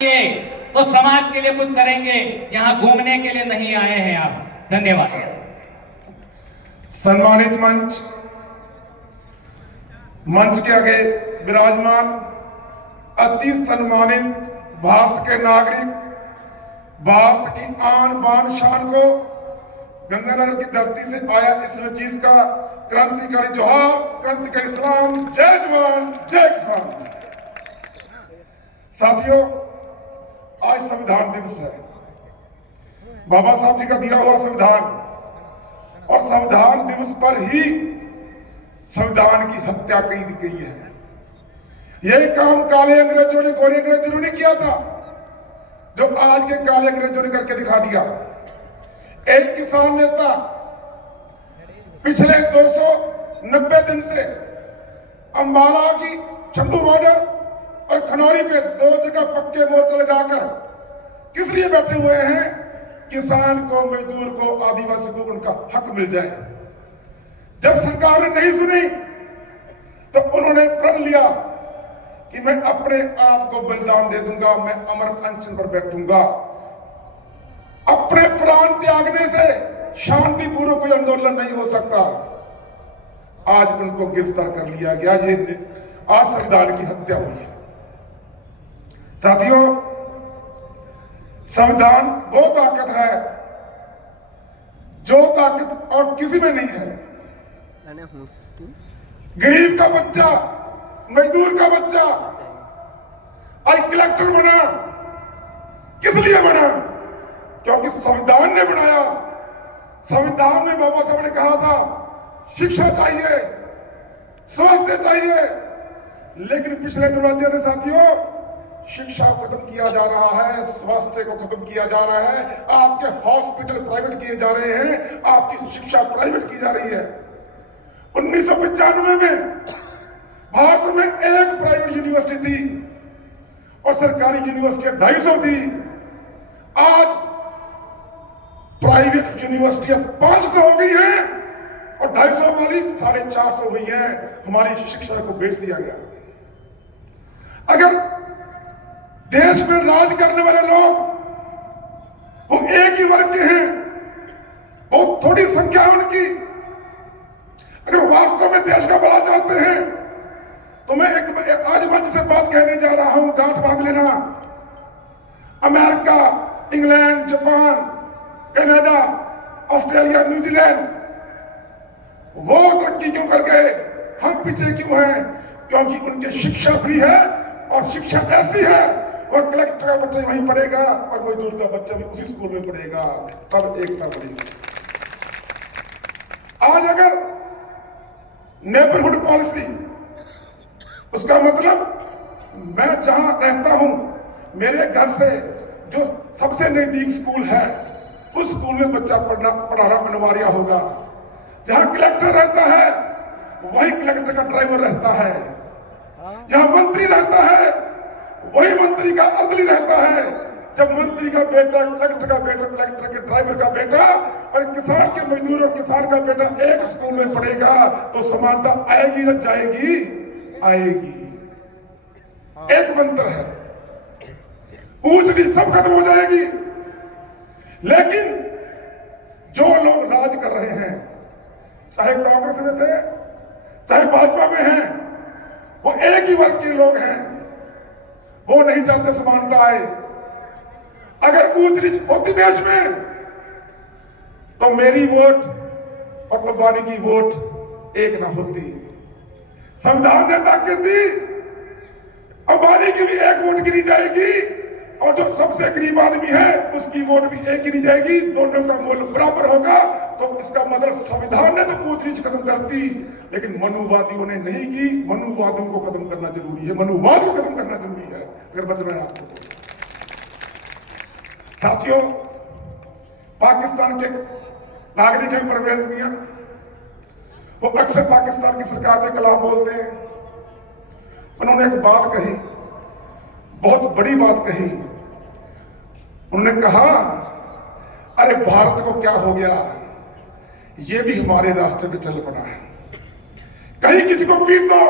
तो समाज के लिए कुछ करेंगे, यहाँ घूमने के लिए नहीं आए हैं आप। धन्यवाद। सम्मानित मंच के आगे विराजमान अति सम्मानित भारत के नागरिक, भारत की आन बान शान को गंगानगर की धरती से आया इस नजीज का क्रांतिकारी जोहार, क्रांतिकारी सलाम। जय जवान जय किसान। साथियों, आज संविधान दिवस है, बाबा साहब जी का दिया हुआ संविधान, और संविधान दिवस पर ही संविधान की हत्या की गई है। यही काम काले अंग्रेजों ने, गोरे अंग्रेजों ने किया था, जो आज के काले अंग्रेजों ने करके दिखा दिया। एक किसान नेता पिछले 290 दिन से अंबाला की चंबू बॉर्डर और खनौरी पे 2 जगह पक्के मोर्चे लगाकर किस लिए बैठे हुए हैं? किसान को, मजदूर को, आदिवासी को उनका हक मिल जाए। जब सरकार ने नहीं सुनी तो उन्होंने प्रण लिया कि मैं अपने आप को बलिदान दे दूंगा, मैं अमर अनशन पर बैठूंगा। अपने प्राण त्यागने से शांतिपूर्वक कोई आंदोलन नहीं हो सकता। आज उनको गिरफ्तार कर लिया गया। ये आज संविधान की हत्या हुई है। साथियों, संविधान वो ताकत है जो ताकत और किसी में नहीं है। गरीब का बच्चा, मजदूर का बच्चा आज कलेक्टर बना, किस लिए बना? क्योंकि संविधान ने बनाया। संविधान में बाबा साहब ने कहा था शिक्षा चाहिए, स्वास्थ्य चाहिए, लेकिन पिछले दरवाजे से साथियों शिक्षा को खत्म किया जा रहा है, स्वास्थ्य को खत्म किया जा रहा है, आपके हॉस्पिटल प्राइवेट किए जा रहे हैं, आपकी शिक्षा प्राइवेट की जा रही है। 1995 में भारत में एक प्राइवेट यूनिवर्सिटी थी और सरकारी यूनिवर्सिटी 250 थी। आज प्राइवेट यूनिवर्सिटियां 500 हो गई हैं और 250 वाली 450 हुई हैं। हमारी शिक्षा को बेच दिया गया। अगर देश में राज करने वाले लोग वो एक ही वर्ग के हैं, बहुत थोड़ी संख्या है उनकी, अगर वास्तव में देश का भला चाहते हैं तो मैं एक आज मंच से बात कहने जा रहा हूं, गांठ बांध लेना। America, England, Japan, Canada, Australia, New Zealand वो तरक्की क्यों कर गए, हम पीछे क्यों हैं? क्योंकि उनकी शिक्षा फ्री है और शिक्षा ऐसी है, और कलेक्टर का बच्चा वहीं पढ़ेगा और मजदूर का बच्चा भी उसी स्कूल में पढ़ेगा, तब एकता बढ़ेगी। आज अगर नेबरहुड पॉलिसी, उसका मतलब मैं जहां रहता हूं, मेरे घर से जो सबसे नजदीक स्कूल है, उस स्कूल में बच्चा पढ़ाना अनिवार्य होगा। जहां कलेक्टर रहता है वही कलेक्टर का ड्राइवर रहता है, जहां मंत्री रहता है वही मंत्री का अदली रहता है। जब मंत्री का बेटा, कलेक्टर का बेटा, कलेक्टर के ड्राइवर का बेटा और किसान के मजदूर और किसान का बेटा एक स्कूल में पढ़ेगा तो समानता आएगी न जाएगी? आएगी। एक मंत्र है, ऊंच नीच सब खत्म हो जाएगी। लेकिन जो लोग राज कर रहे हैं, चाहे कांग्रेस में थे, चाहे भाजपा में हैं, वो एक ही वर्ग के लोग हैं, वो नहीं चाहते समानता आए। अगर ऊंच नीच होती देश में तो मेरी वोट और अंबानी की वोट एक ना होती। संविधान ने ताकत दी, अंबानी की भी एक वोट गिनी जाएगी और जो सबसे गरीब आदमी है उसकी वोट भी एक गिनी जाएगी, दोनों का मूल्य बराबर होगा। तो इसका मतलब संविधान ने तो ऊंच नीच खत्म कर दी, लेकिन मनुवादियों ने नहीं की। मनुवादियों को खत्म करना जरूरी है, मनुवाद को खत्म करना जरूरी है अगर बचना है आपको। साथियों, पाकिस्तान के नागरिक हैं परवेज मियां, वो अक्सर पाकिस्तान की सरकार के खिलाफ बोलते हैं। उन्होंने एक बात कही, बहुत बड़ी बात कही। उन्होंने कहा, अरे भारत को क्या हो गया, ये भी हमारे रास्ते पे चल पड़ा है। कहीं किसी को पीट दो,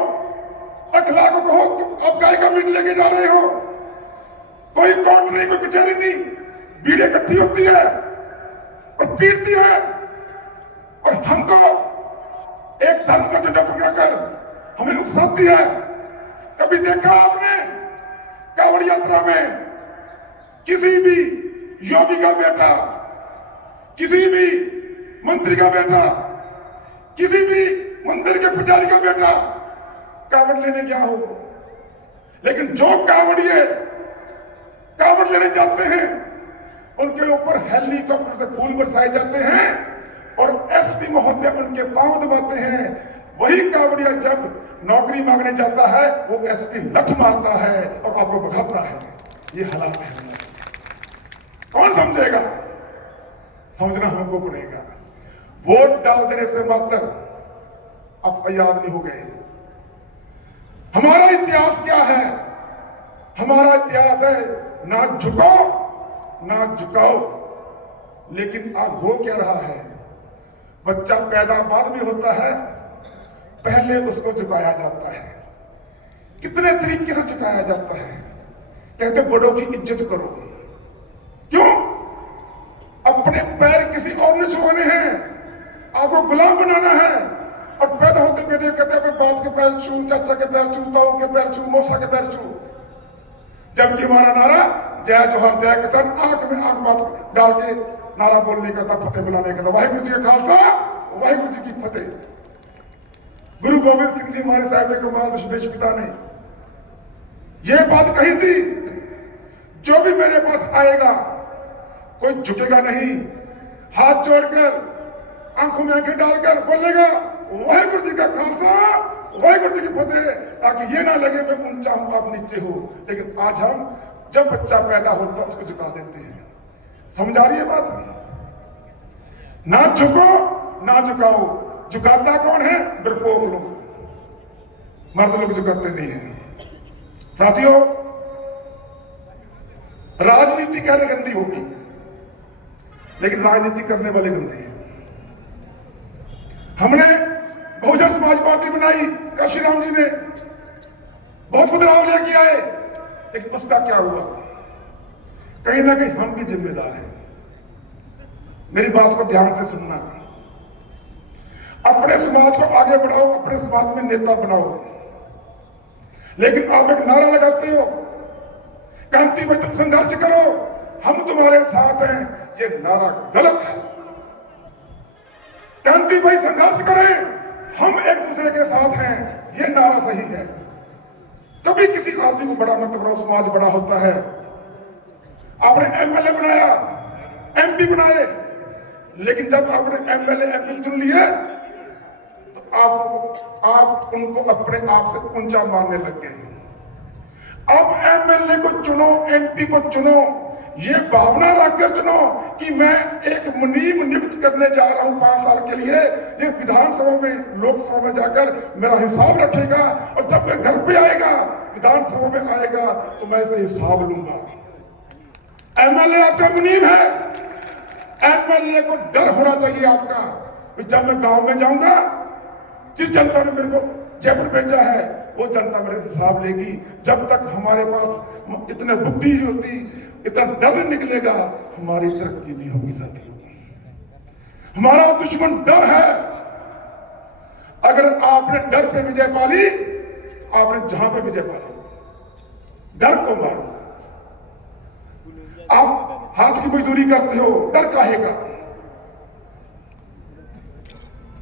अखलाक को कहो, अब गाय का मीट लेके जा रहे हो, कोई कोर्ट नहीं, कोई कचहरी नहीं, भीड़ इकट्ठी होती है और पीटती है और हमको एक धर्म का झंडा पकड़ाकर हमें उकसाती है। कभी देखा आपने कांवड़ यात्रा में किसी भी योगी का बेटा, किसी भी मंत्री का बेटा, किसी भी मंदिर के पुजारी का बेटा कांवड़ लेने गया हो? लेकिन जो कांवड़िए कांवड़ लेने जाते हैं उनके ऊपर हेलीकॉप्टर से फूल बरसाए जाते हैं और एसपी महोदय उनके पांव दबाते हैं। वही कांवड़िया जब नौकरी मांगने जाता है वो एसपी लठ मारता है और आपको भगाता है। ये हालात है। कौन समझेगा? समझना हमको पड़ेगा। वोट डाल देने से मात्र अब याद नहीं हो गए। हमारा इतिहास क्या है? हमारा इतिहास है ना झुको ना झुकाओ। लेकिन अब हो क्या रहा है? बच्चा पैदा बाद में होता है, पहले उसको झुकाया जाता है। कितने तरीके से झुकाया जाता है। कहते बड़ों की इज्जत करो। क्यों? अपने पैर किसी और ने छुआने हैं, आपको गुलाम बनाना है। और पैदा होते बेटे कहते हैं बाप के पैर छू, चाचा के पैर छू, ताऊ के पैर छू, मौसा के पैर छू। जबकि हमारा नारा जय जोहर जय किसान, आंख में आंख बात डाल के नारा बोलने का था, फतेह बुलाने का था। वाहिगुरु जी का खालसा, वाहिगुरु जी की फतेह। गुरु गोविंद सिंह जी हमारे साहिब कमाल दशमेश पिता ने यह बात कही थी, जो भी मेरे पास आएगा कोई झुकेगा नहीं, हाथ जोड़कर आंखों में आंखें डालकर बोलेगा वाहिगुरु जी का खालसा, वाहिगुरु जी की फतेह, ताकि ये ना लगे मैं ऊंचा हूं आप नीचे हो। लेकिन आज हम जब बच्चा पैदा होता है उसको झुका देते हैं। समझ आ रही है बात? ना झुको ना झुकाओ। झुकाता कौन है? डरपोक लोग, मर्द लोग झुकाते नहीं है। साथियों, राजनीति कहने गंदी होगी, लेकिन राजनीति करने वाले गंदे हैं। हमने बहुजन समाज पार्टी बनाई, काशीराम जी ने बहुत बदलाव लेके आए, लेकिन उसका क्या हुआ? कहीं ना कहीं हम भी जिम्मेदार हैं। मेरी बात को ध्यान से सुनना। अपने समाज को आगे बढ़ाओ, अपने समाज में नेता बनाओ, लेकिन आप एक नारा लगाते हो कांति भाई तुम संघर्ष करो, हम तुम्हारे साथ हैं। ये नारा गलत है। कांति भाई संघर्ष करें, हम एक दूसरे के साथ हैं, ये नारा सही है। कभी किसी आदमी को बड़ा मत बनाओ, समाज बड़ा होता है। आपने एमएलए बनाया, एमपी बनाए, लेकिन जब आपने एमएलए एमपी चुन लिए तो आप उनको अपने आप से ऊंचा मानने लग गए। अब एमएलए को चुनो, एमपी को चुनो, ये भावना रखकर चुनो कि मैं एक मुनीम नियुक्त करने जा रहा हूं 5 साल के लिए। ये विधानसभा में, लोकसभा में जाकर मेरा हिसाब रखेगा और जब मैं घर पे आएगा, विधानसभा में आएगा तो मैं इसे हिसाब लूंगा। एमएलए आपका मुनीम है। एमएलए को डर होना चाहिए आपका कि जब मैं गांव में जाऊंगा, जिस जनता ने मेरे को जयपुर भेजा है वो जनता मेरे हिसाब लेगी। जब तक हमारे पास इतने बुद्धि होती, इतना डर निकलेगा, हमारी तरक्की नहीं होगी। साथियों, हमारा दुश्मन डर है। अगर आपने डर पे विजय पाली, आपने जहां पे विजय पाली, डर को मारो। आप हाथ की मजदूरी करते हो, डर काहे का?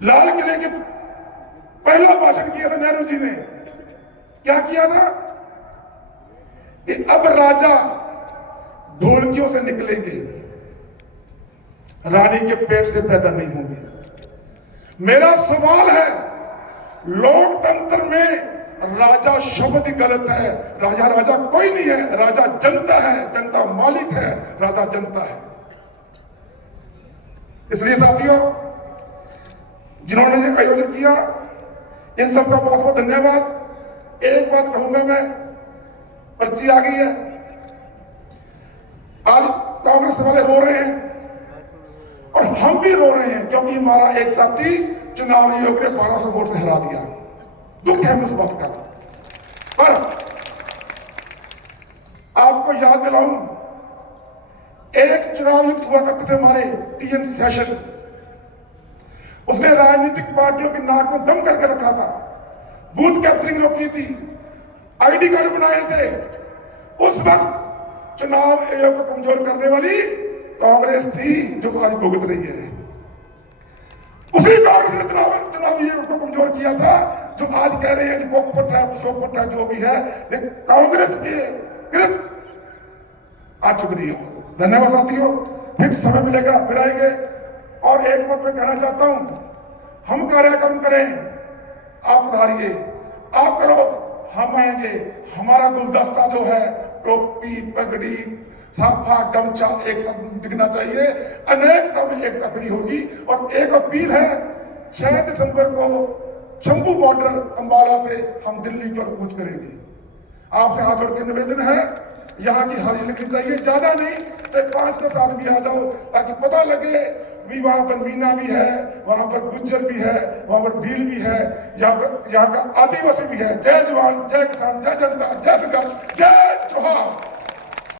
लाल किले के पहला भाषण किया था नेहरू जी ने, क्या किया था कि अब राजा ढोलकियों से निकलेंगे, रानी के पेट से पैदा नहीं होंगे। मेरा सवाल है, लोकतंत्र में राजा शब्द गलत है। राजा राजा कोई नहीं है, राजा जनता है, जनता मालिक है, राजा जनता है। इसलिए साथियों, जिन्होंने ये आयोजन किया, इन सबका बहुत बहुत धन्यवाद। एक बात कहूंगा मैं, पर्ची आ गई है। आज कांग्रेस वाले रो रहे हैं और हम भी रो रहे हैं, क्योंकि हमारा एक साथी चुनाव आयोग ने 1200 वोट से हरा दिया। दुख है उस बात का। पर आपको याद दिलाऊंगा एक चुनाव युक्त हुआ करते थे हमारे टीएन सेशन, उसने राजनीतिक पार्टियों की नाक में दम करके रखा था, बूथ कैप्चरिंग रोकी थी, आईडी कार्ड बनाए थे। उस वक्त चुनाव आयोग को कमजोर करने वाली कांग्रेस थी जो आज भुगत रही है। उसी कांग्रेस ने चुनाव आयोग को कमजोर किया था जो आज कह रहे हैं कि पोपट है, सोपट है, जो भी है, लेकिन कांग्रेस के कृत आज चुक रही हो। धन्यवाद साथियों, फिर समय मिलेगा फिर आएंगे। और एक बात मैं कहना चाहता हूं, हम कार्यक्रम करें, आप उधारिए, आप करो, हम आएंगे। हमारा गुलदस्ता जो है टोपी, पगड़ी, साफा, गमछा एक साथ दिखना चाहिए। अनेकता में एकता खड़ी होगी। और एक अपील है, 6 दिसंबर को शंभू बॉर्डर अंबाला से हम दिल्ली की ओर कूच करेंगे। आपसे हाथ जोड़ के निवेदन है, यहाँ की हाजिरी लगनी चाहिए, ज्यादा नहीं, चाहे 5 के साथ भी आ जाओ, ताकि पता लगे भी वहां पर मीना भी है, वहां पर गुज्जर भी है, वहां पर भील भी है, यहाँ का आदिवासी भी है। जय जवान, जय किसान, जय जनता, जय संघर्ष, जय जोहार।